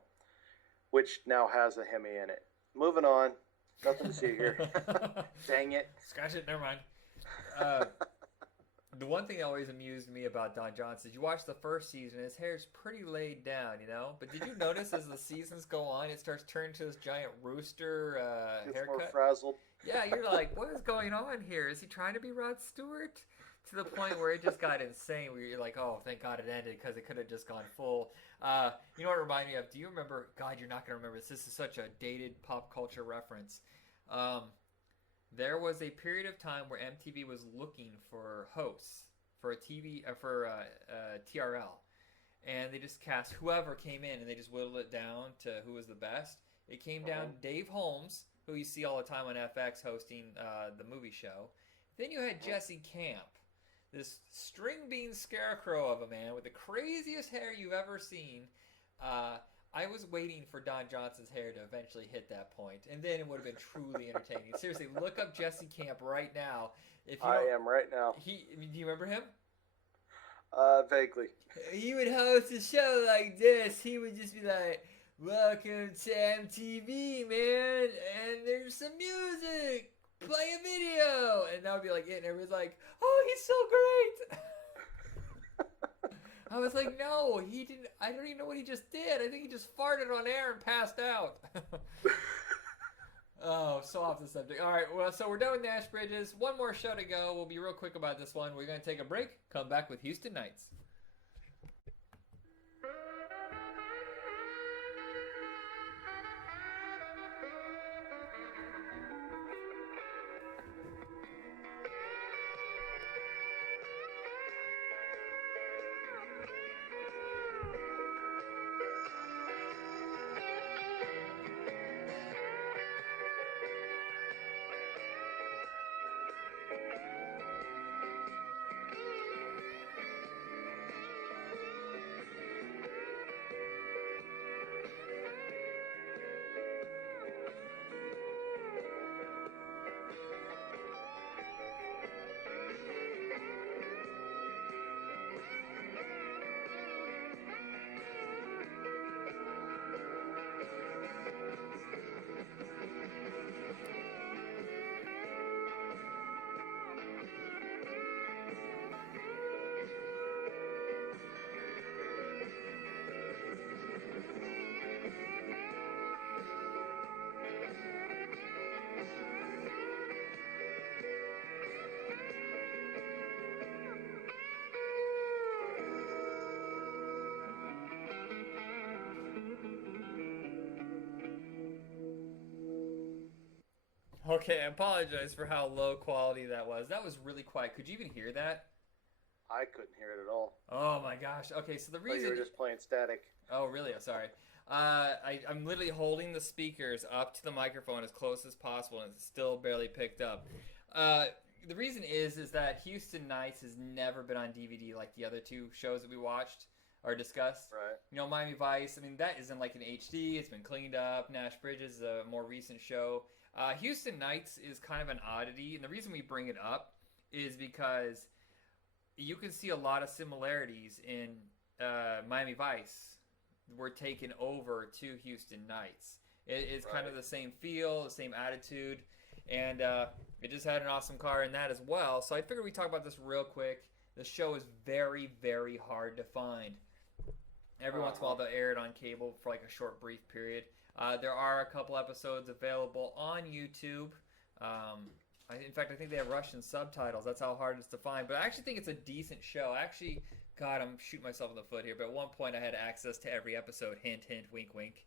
which now has a Hemi in it. Moving on. Nothing to see here. Dang it. Scratch it. Never mind. The one thing that always amused me about Don Johnson is you watch the first season, his hair's pretty laid down, you know? But did you notice as the seasons go on, it starts turning to this giant rooster It's haircut? more frazzled. Yeah, you're like, what is going on here? Is he trying to be Rod Stewart? To the point where it just got insane, where you're like, oh, thank God it ended, because it could have just gone full. You know what it reminded me of? Do you remember, God, you're not going to remember this. This is such a dated pop culture reference. There was a period of time where MTV was looking for hosts for a TRL, and they just cast whoever came in, and they just whittled it down to who was the best. It came down to Dave Holmes, who you see all the time on FX hosting the movie show. Then you had Jesse Camp, this string bean scarecrow of a man with the craziest hair you've ever seen. I was waiting for Don Johnson's hair to eventually hit that point, and then it would have been truly entertaining. Seriously, look up Jesse Camp right now. If you I am right now. Do you remember him? Vaguely. He would host a show like this. He would just be like, "Welcome to MTV, man, and there's some music. Play a video," and that would be like it. And everybody's like, "Oh, he's so great." I was like, no, he didn't. I don't even know what he just did. I think he just farted on air and passed out. Oh, so off the subject. All right, well, so we're done with Nash Bridges. One more show to go. We'll be real quick about this one. We're going to take a break. Come back with Houston Knights. Okay, I apologize for how low quality that was. That was really quiet. Could you even hear that? I couldn't hear it at all. Oh my gosh. Okay, so the But reason you were just playing static. Oh, really? I'm sorry. I'm literally holding the speakers up to the microphone as close as possible, and it's still barely picked up. The reason is that Houston Knights has never been on DVD like the other two shows that we watched or discussed. Right. You know, Miami Vice, I mean, that isn't like an HD. It's been cleaned up. Nash Bridges is a more recent show. Houston Knights is kind of an oddity, and the reason we bring it up is because you can see a lot of similarities in Miami Vice. We're taken over to Houston Knights. It's kind of the same feel, the same attitude, and it just had an awesome car in that as well. So I figured we'd talk about this real quick. The show is very, very hard to find. Every once in a while they'll air it on cable for like a short, brief period. There are a couple episodes available on YouTube. In fact, I think they have Russian subtitles. That's how hard it is to find. But I actually think it's a decent show. Actually, God, I'm shooting myself in the foot here. But at one point, I had access to every episode. Hint, hint, wink, wink.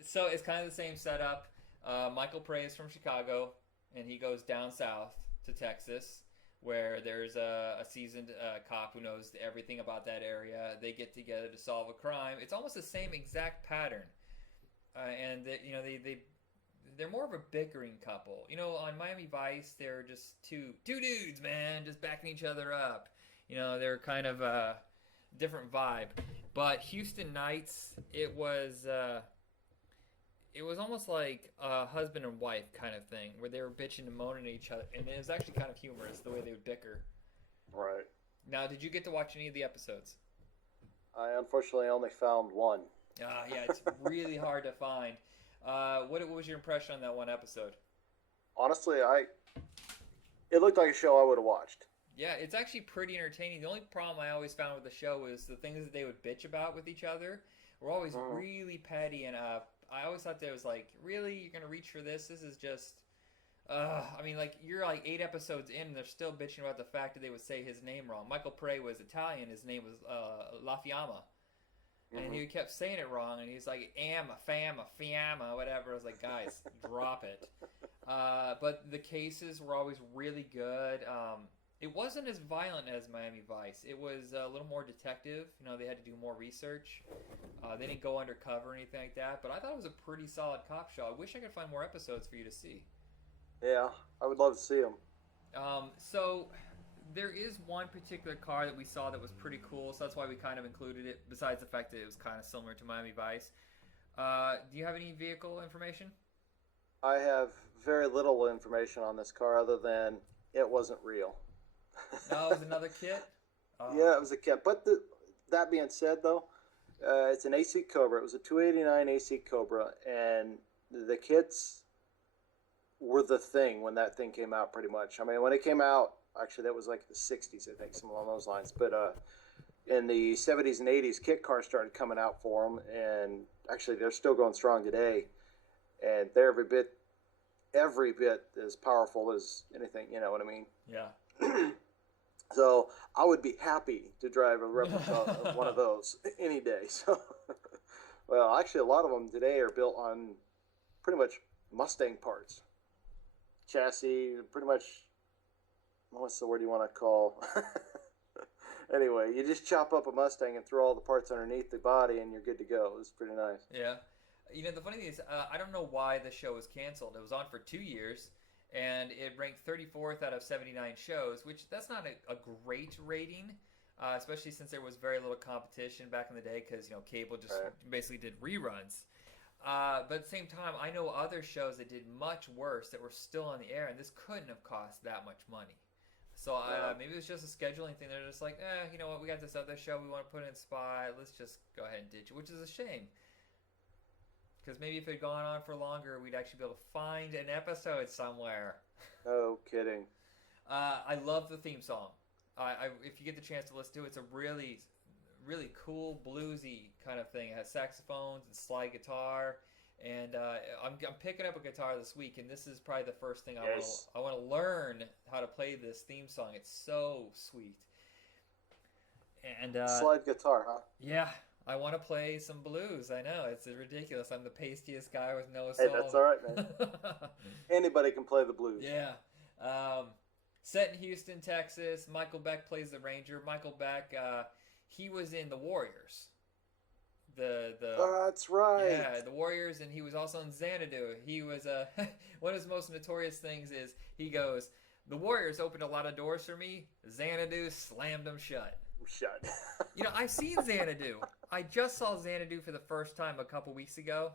So it's kind of the same setup. Michael Prey is from Chicago, and he goes down south to Texas, where there's a seasoned cop who knows everything about that area. They get together to solve a crime. It's almost the same exact pattern, and they're more of a bickering couple. You know, on Miami Vice, they're just two dudes, man, just backing each other up. You know, they're kind of a different vibe. But Houston Knights, it was almost like a husband and wife kind of thing, where they were bitching and moaning at each other, and it was actually kind of humorous the way they would bicker. Right. Now, did you get to watch any of the episodes? I unfortunately only found one. Yeah, it's really hard to find. What was your impression on that one episode? Honestly, it looked like a show I would have watched. Yeah, it's actually pretty entertaining. The only problem I always found with the show was the things that they would bitch about with each other were always really petty, and I always thought that it was like, really, you're gonna reach for this? This is just, I mean, like you're like 8 episodes in, and they're still bitching about the fact that they would say his name wrong. Michael Pare was Italian; his name was La Fiamma, and he kept saying it wrong, and he's like, Fiamma, whatever. I was like, guys, drop it. But the cases were always really good. It wasn't as violent as Miami Vice. It was a little more detective. You know, they had to do more research. They didn't go undercover or anything like that. But I thought it was a pretty solid cop show. I wish I could find more episodes for you to see. Yeah, I would love to see them. So there is one particular car that we saw that was pretty cool. So that's why we kind of included it, besides the fact that it was kind of similar to Miami Vice. Do you have any vehicle information? I have very little information on this car other than it wasn't real. No, it was another kit? Yeah, it was a kit. But that being said, though, it's an AC Cobra. It was a 289 AC Cobra, and the kits were the thing when that thing came out, pretty much. I mean, when it came out, actually, that was like the 60s, I think, something along those lines. But in the 70s and 80s, kit cars started coming out for them, and actually, they're still going strong today. And they're every bit as powerful as anything, you know what I mean? Yeah. So I would be happy to drive a replica of one of those any day. So, well, actually, a lot of them today are built on pretty much Mustang parts, chassis, pretty much. What's the word you want to call? Anyway, you just chop up a Mustang and throw all the parts underneath the body, and you're good to go. It's pretty nice. Yeah. You know, the funny thing is, I don't know why the show was canceled. It was on for 2 years, and it ranked 34th out of 79 shows, which that's not a great rating, especially since there was very little competition back in the day because, you know, cable just basically did reruns. But at the same time, I know other shows that did much worse that were still on the air, and this couldn't have cost that much money. So maybe it was just a scheduling thing. They're just like, you know what, we got this other show we want to put in Spy. Let's just go ahead and ditch it, which is a shame. Because maybe if it had gone on for longer, we'd actually be able to find an episode somewhere. No kidding. I love the theme song. If you get the chance to listen to it, it's a really, really cool bluesy kind of thing. It has saxophones and slide guitar. And I'm picking up a guitar this week, and this is probably the first thing I want to learn how to play this theme song. It's so sweet. And slide guitar, huh? Yeah. I want to play some blues. I know. It's ridiculous. I'm the pastiest guy with no Hey, soul. that's all right, man. Anybody can play the blues. Yeah. Set in Houston, Texas. Michael Beck plays the Ranger. Michael Beck, he was in the Warriors. That's right. Yeah, the Warriors, and he was also in Xanadu. He was one of his most notorious things is he goes, the Warriors opened a lot of doors for me. Xanadu slammed them shut. You know, I've seen Xanadu. I just saw Xanadu for the first time a couple weeks ago,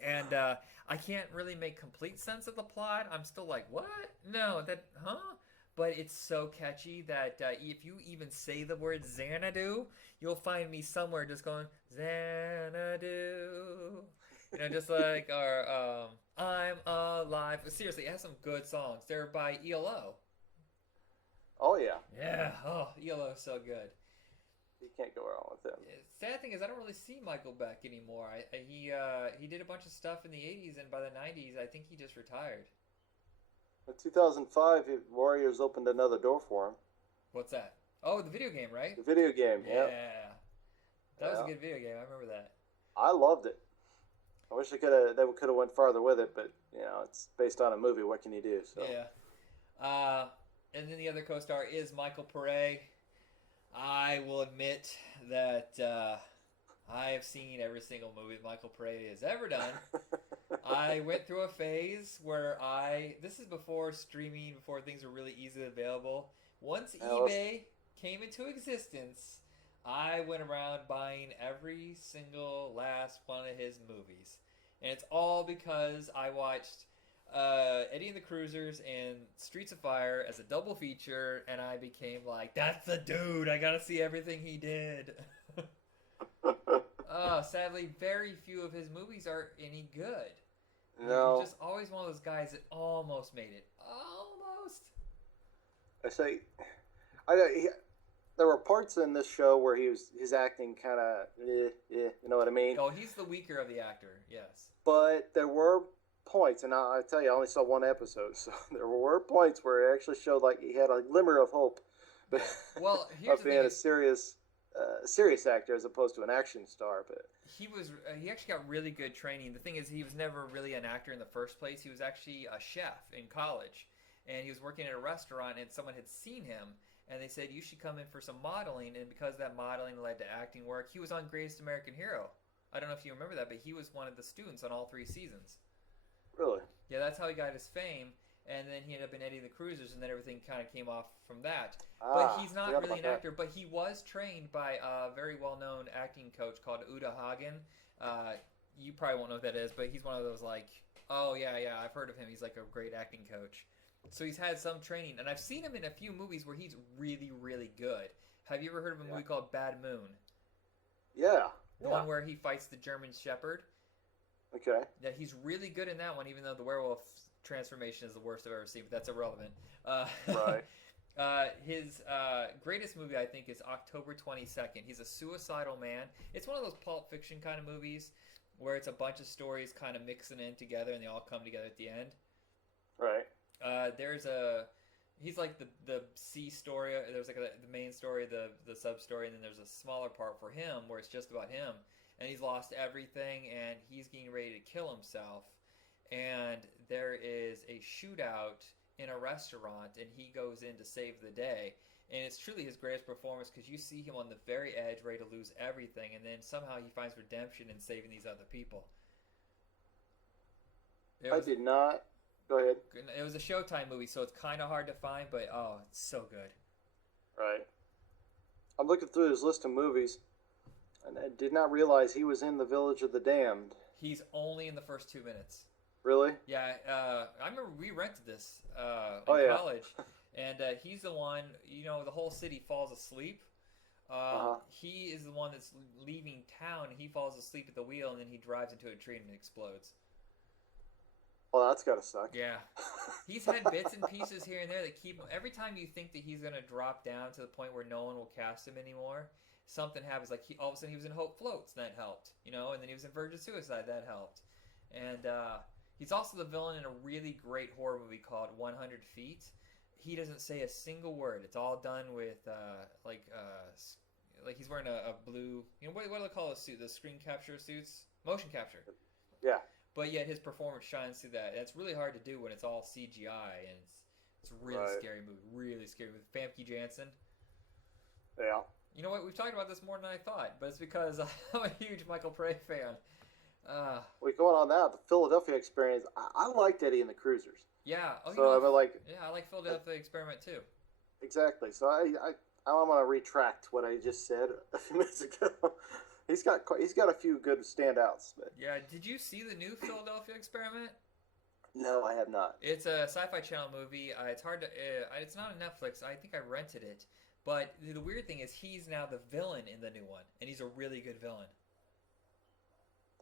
and I can't really make complete sense of the plot. I'm still like, what? No, huh? But it's so catchy that if you even say the word Xanadu, you'll find me somewhere just going, Xanadu. You know, just like, or I'm Alive. Seriously, it has some good songs. They're by ELO. Oh, yeah. Yeah. Oh, ELO is so good. You can't go wrong with him. Sad thing is, I don't really see Michael Beck anymore. He did a bunch of stuff in the 80s, and by the 90s, I think he just retired. In 2005, Warriors opened another door for him. What's that? Oh, the video game, right? The video game, yeah. That was a good video game. I remember that. I loved it. I wish they could have went farther with it, but you know, it's based on a movie. What can you do? So. Yeah. And then the other co-star is Michael Pare. I will admit that I have seen every single movie Michael Pare has ever done. I went through a phase where this is before streaming, before things were really easily available. Once eBay came into existence, I went around buying every single last one of his movies. And it's all because I watched Eddie and the Cruisers and Streets of Fire as a double feature, and I became like, that's the dude. I gotta see everything he did. Sadly, very few of his movies are any good. No. He's just always one of those guys that almost made it. Almost. I say, I there were parts in this show where his acting kind of, you know what I mean? Oh, he's the weaker of the actor. Yes. But there were points, and I tell you, I only saw one episode, so there were points where it actually showed like he had a glimmer of hope, but Well, here's of the being thing: a serious actor as opposed to an action star. But he actually got really good training. The thing is, he was never really an actor in the first place. He was actually a chef in college, and he was working at a restaurant, and someone had seen him, and they said you should come in for some modeling. And because that modeling led to acting work, he was on Greatest American Hero. I don't know if you remember that, but he was one of the students on all 3 seasons. really, Yeah, that's how he got his fame. And then he ended up in Eddie and the Cruisers, and then everything kind of came off from that. But he's not really an actor. But he was trained by a very well-known acting coach called Uta Hagen. You probably won't know what that is, but he's one of those like, oh yeah, I've heard of him. He's like a great acting coach. So he's had some training, and I've seen him in a few movies where he's really, really good. Have you ever heard of a movie called Bad Moon? Yeah. The one where he fights the German Shepherd. Okay. Yeah, he's really good in that one, even though the werewolf transformation is the worst I've ever seen, but that's irrelevant. Right. His greatest movie, I think, is October 22nd. He's a suicidal man. It's one of those Pulp Fiction kind of movies where it's a bunch of stories kind of mixing in together and they all come together at the end. Right. He's like the C story. There's like the main story, the sub story, and then there's a smaller part for him where it's just about him. And he's lost everything, and he's getting ready to kill himself. And there is a shootout in a restaurant, and he goes in to save the day. And it's truly his greatest performance because you see him on the very edge, ready to lose everything, and then somehow he finds redemption in saving these other people. I did not. Go ahead. It was a Showtime movie, so it's kind of hard to find, but oh, it's so good. Right. I'm looking through his list of movies, and I did not realize he was in The Village of the Damned. He's only in the first 2 minutes. Really? Yeah, I remember we rented this in college, and he's the one, the whole city falls asleep. He is the one that's leaving town, and he falls asleep at the wheel, and then he drives into a tree and it explodes. Well, that's gotta suck. Yeah. He's had bits and pieces here and there that keep him. Every time you think that he's going to drop down to the point where no one will cast him anymore, something happens. Like all of a sudden he was in Hope Floats, that helped. And then he was in Virgin Suicide, that helped. And he's also the villain in a really great horror movie called 100 Feet. He doesn't say a single word. It's all done with like he's wearing a blue. What do they call those suits? The screen capture suits, motion capture. Yeah. But yet his performance shines through that. And it's really hard to do when it's all CGI, and it's a really scary movie. Really scary with Famke Janssen. Yeah. You know what? We've talked about this more than I thought, but it's because I'm a huge Michael Prey fan. Going on that, the Philadelphia Experience. I liked Eddie and the Cruisers. Yeah. Oh, so I like Philadelphia Experiment too. Exactly. So I'm gonna retract what I just said a few minutes ago. He's got a few good standouts. But. Yeah, did you see the new Philadelphia Experiment? No, I have not. It's a Sci-Fi Channel movie. It's hard to. It's not on Netflix. I think I rented it. But the weird thing is, he's now the villain in the new one, and he's a really good villain.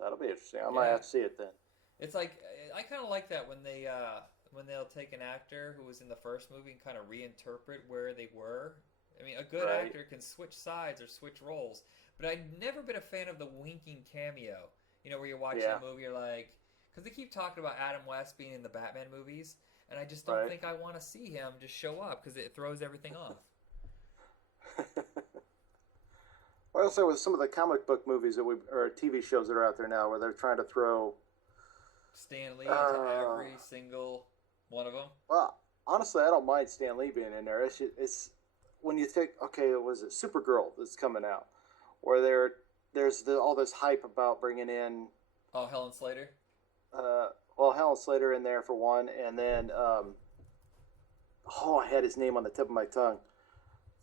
That'll be interesting. I might have to see it then. It's like I kind of like that when they'll take an actor who was in the first movie and kind of reinterpret where they were. I mean, a good actor can switch sides or switch roles. But I've never been a fan of the winking cameo. Where you're watching a movie, you're like... Because they keep talking about Adam West being in the Batman movies, and I just don't think I want to see him just show up, because it throws everything off. Well, also with some of the comic book movies or TV shows that are out there now, where they're trying to throw... Stan Lee into every single one of them. Well, honestly, I don't mind Stan Lee being in there. It's when you think, okay, was it Supergirl that's coming out? Where there's all this hype about bringing in... Oh, Helen Slater? Helen Slater in there for one, and then... I had his name on the tip of my tongue.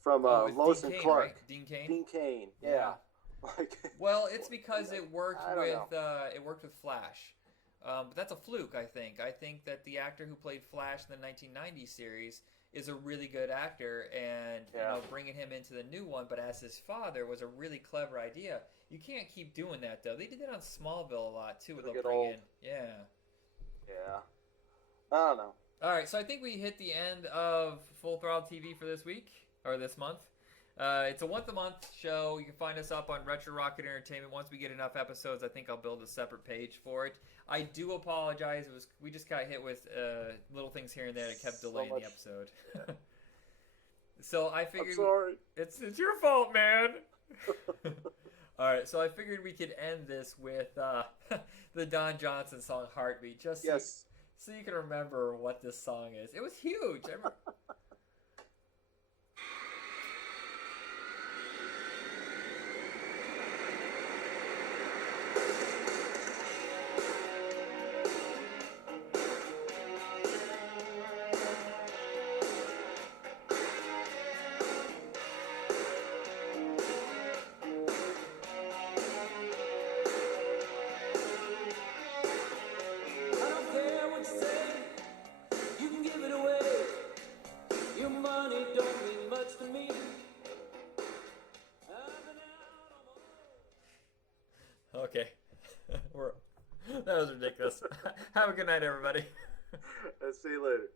From Lois and Clark. Right? Dean Cain? Dean Cain, yeah. Well, it's because it worked with Flash. But that's a fluke, I think. I think that the actor who played Flash in the 1990s series is a really good actor, and bringing him into the new one, but as his father, was a really clever idea. You can't keep doing that, though. They did that on Smallville a lot, too. Yeah. I don't know. All right, so I think we hit the end of Full Throttle TV for this week or this month. It's a once-a-month show. You can find us up on Retro Rocket Entertainment. Once we get enough episodes, I think I'll build a separate page for it. I do apologize. We just got hit with little things here and there that kept delaying the episode. Yeah. So I figured I'm sorry. It's your fault, man. All right, so I figured we could end this with the Don Johnson song "Heartbeat," just so you can remember what this song is. It was huge. Okay. That was ridiculous. Have a good night, everybody. See you later.